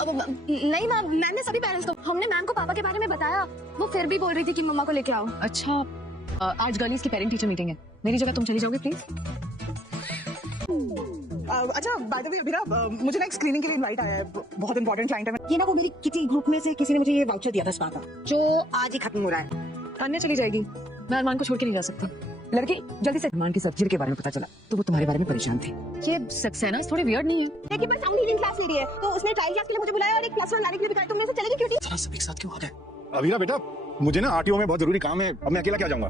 नहीं ma'am, ma'am ने सभी पेरेंट्स को, हमने मैम को पापा के बारे में बताया, वो फिर भी बोल रही थी कि मम्मा को लेके आओ। अच्छा, आज गर्ल्स की पेरेंट टीचर मीटिंग है, मेरी जगह तुम चली जाओगे प्लीज? अच्छा बाय द वे अभिरा, मुझे ना एक स्क्रीनिंग के लिए इनवाइट आया है, बहुत इंपॉर्टेंट क्लाइंट है। ये ना वो मेरी किसी ग्रुप में से किसी ने मुझे ये वाउचर दिया था स्पा का, जो आज ही खत्म हो रहा है। अन्य चली जाएगी, मैं अरमान को छोड़ के नहीं जा सकती। लड़की जल्दी से, अरमान की सर्जरी के बारे में पता चला तो वो तुम्हारे बारे में परेशान थी। ये सक्सेना थोड़ी वियर्ड नहीं है? देखिए बस साउंड हीलिंग क्लास ले रही है, तो उसने ट्रायल क्लास के लिए मुझे बुलाया और एक प्लस वन लाने के लिए भी कहा, तुम में से चलेगी क्यों नहीं? सब एक साथ क्यों आ गए? अभिरा बेटा, मुझे ना आरटीओ में बहुत जरूरी काम है, अब मैं अकेला क्या जाऊंगा?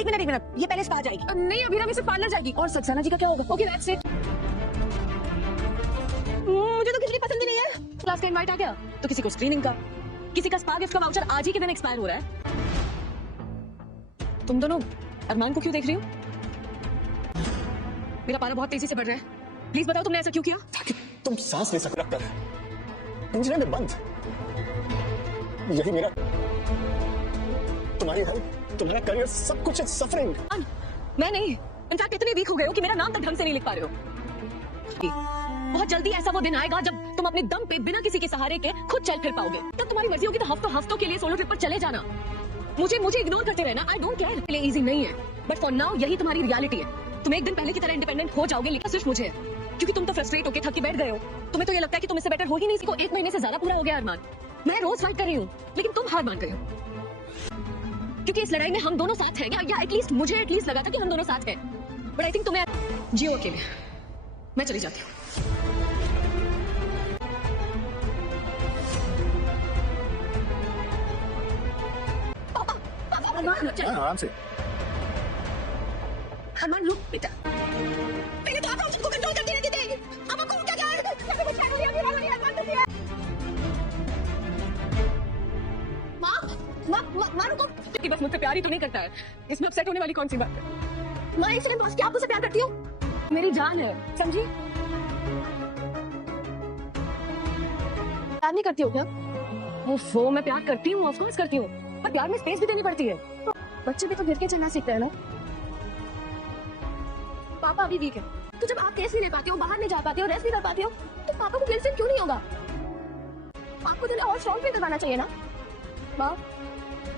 एक मिनट, ये पहले स्पा जाएगी। नहीं अभिरा, मैं सिर्फ पार्लर जाएगी। और सक्सेना जी का क्या होगा? Okay that's it. मुझे तो खिचड़ी पसंद ही नहीं है। क्लास का इनवाइट आ गया तो किसी को स्क्रीनिंग का, किसी का स्पा गिफ्ट का वाउचर आज ही के दिन एक्सपायर हो रहा है। तुम दोनों अरमान को क्यों देख रही हो? मेरा पारा बहुत तेजी से बढ़ रहा है, प्लीज बताओ तुमने ऐसा क्यों किया? ताकि तुम सांस ले सको डॉक्टर, इंजन में बंद। यही मेरा, तुम्हारी हेल्थ, तुम्हारा करियर, सब कुछ है सफरिंग। मैं नहीं, इनफैक्ट इतने वीक हो गए हो कि मेरा नाम तक ढंग से नहीं लिख पा रहे हो। बहुत जल्दी ऐसा वो दिन आएगा जब तुम अपने दम पे बिना किसी के सहारे के खुद चल फिर पाओगे। तब तुम्हारी मर्जी होगी तो हफ्तों के लिए सोलो ट्रिप पर चले जाना। मुझे इग्नोर करते रहना, आई डोंट केयर। लिए इजी नहीं है, बट फॉर नाउ यही तुम्हारी रियलिटी है। तुम एक दिन पहले की तरह इंडिपेंडेंट हो जाओगे, लेकिन सिर्फ मुझे है, क्योंकि तुम तो फ्रस्ट्रेट होकर थक के बैठ गए हो। तुम्हें तो ये लगता है कि तुम इससे बेटर हो ही नहीं। को 1 महीने से ज्यादा पूरा हो गया अरमान, मैं रोज फाइट कर रही हूँ, लेकिन तुम हार मान गए हो, क्योंकि इस लड़ाई में हम दोनों साथ हैं, या एटलीस्ट मुझे एटलीस्ट लगा था कि हम दोनों साथ हैं। बट आई थिंक तुम्हें जियो अकेले, मैं चली जाती हूँ। आराम से। अरमान रुक बेटा, पहले तो आप सबको कंट्रोल करती रहती थी, अब आपको क्या क्या है? कैसे बचा रही है अरमान कैसे है? माँ रुको, कि बस मुझसे प्यार ही तो नहीं करता है, इसमें अपसेट होने वाली कौन सी बात है? माँ इसलिए बस क्या आप मुझसे प्यार करती हो? मेरी जान है, समझी? प्यार नहीं करती हो क्या? ओफो, मैं प्यार करती हूँ, ऑफ कोर्स करती हूँ, पर प्यार में स्पेस भी देनी पड़ती है। बच्चे भी तो गिर के चलना सीखते हैं ना। पापा अभी वीक है, तो जब आप टेस्ट नहीं ले पाते हो, बाहर नहीं जा पाते हो, रेस्ट नहीं कर पाते हो, तो पापा को गिल्ट फील क्यों नहीं होगा? आपको तो और स्ट्रॉन्ग फील करवाना चाहिए ना। माँ,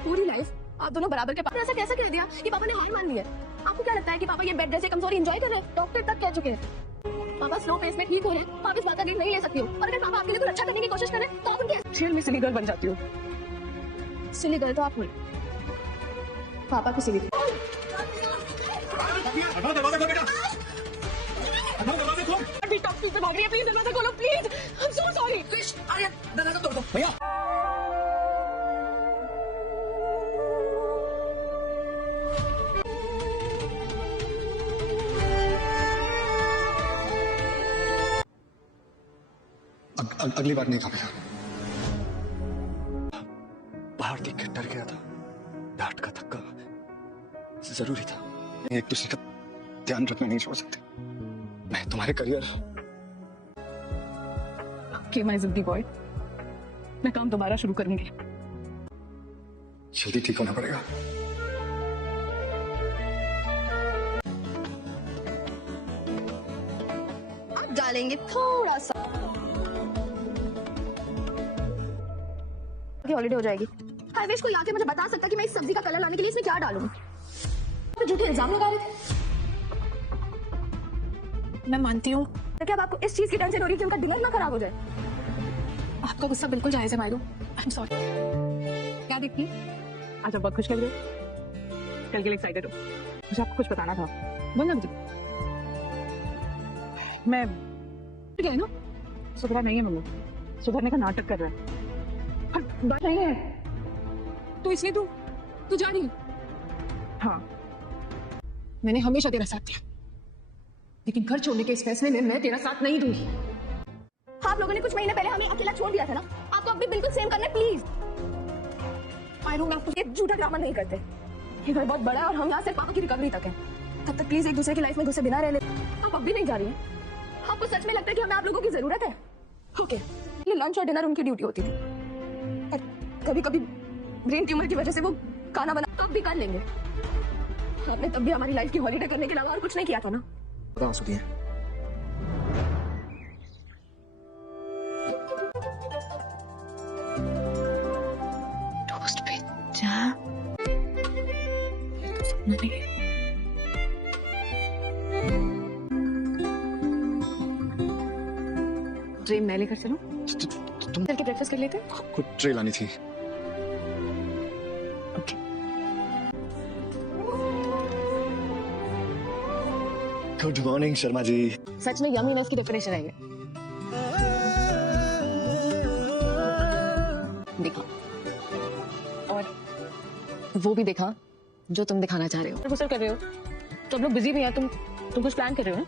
पूरी लाइफ आप दोनों बराबर के पापा, ऐसा कैसा कह दिया कि पापा ने हार मान ली है? आपको क्या लगता है कि पापा ये बेड जैसे कमजोरी एंजॉय कर रहे हैं? डॉक्टर तक कह चुके हैं पापा स्लो पेस में ठीक हो रहे हैं, आप इस बात का गिल्ट नहीं ले सकती हो। और अगर पापा आपके लिए कुछ अच्छा करने की कोशिश करें तो आप उनके शेर में सिली गर्ल बन जाती हो। सिली गर्ल तो आप हुई, पापा को सिली। अभी डॉक्टर से भाग रही है, प्लीज दरवाजा खोलो please, I am so sorry. अरे दरवाजा तोड़ दो भैया। अगली बार नहीं खाएगा। बाहर देख के डर गया था, डांट का धक्का जरूरी था। एक दूसरे का ध्यान रखना नहीं छोड़ सकते। मैं तुम्हारे करियर, ओके माय जिद्दी बॉय, मैं काम दोबारा शुरू करूंगी। जल्दी ठीक होना पड़ेगा। आप डालेंगे थोड़ा सा, हॉलीडे हो जाएगी। हाईवेज को आके मुझे बता सकता कि मैं इस सब्जी का कलर लाने के लिए इसमें क्या डालूं? तो झूठे इल्जाम लगा रहे थे। मैं मानती हूँ, क्या अब आपको इस चीज की टेंशन हो रही है कि उनका दिमाग ना खराब हो जाए? आपका गुस्सा बिल्कुल जायज है मायरू, आई एम सॉरी। क्या देखती आज आप बहुत खुश लग रहे हो, कल के लिए एक्साइटेड हो? मुझे आपको कुछ बताना था, बोलना मुझे। मैं ठीक है ना, सुधरा नहीं है मम्मी, सुधरने का नाटक कर रहा है। बात नहीं है तो इसलिए तू जा रही है? हाँ, मैंने हमेशा तेरा साथ दिया, लेकिन घर छोड़ने के इस फैसले में मैं तेरा साथ नहीं दूंगी। आप लोगों ने कुछ महीने पहले हमें अकेला छोड़ दिया था ना, आपको अब भी बिल्कुल सेम करना है प्लीज। आई नो मैं आपको एक झूठा ड्रामा नहीं करते, ये घर बहुत बड़ा है और हम यहाँ सिर्फ पापा की रिकवरी तक है। तब तक प्लीज एक दूसरे की लाइफ में घुसे बिना रह ले। आप अब भी नहीं जा रही हैं? आपको सच में लगता है कि हमें आप लोगों की जरूरत है? ओके, ये लंच और डिनर उनकी ड्यूटी होती थी, कभी कभी ब्रेन ट्यूमर की वजह से वो खाना बना तब भी कर लेंगे। आपने तब भी हमारी लाइफ की हॉलीडे करने के अलावा और कुछ नहीं किया था ना? नहीं ट्रे मैं लेकर चलूं? तुम चल के ब्रेकफास्ट कर लेते हैं? खुद ट्रे लानी थी। Okay. Good morning Sharma ji. सच में यमीनेस की डेफिनेशन है ये। देखा, और वो भी देखा जो तुम दिखाना चाह रहे हो। गुस्सा कर रहे हो, तुम लोग बिजी भी हैं, तुम कुछ प्लान कर रहे हो ना?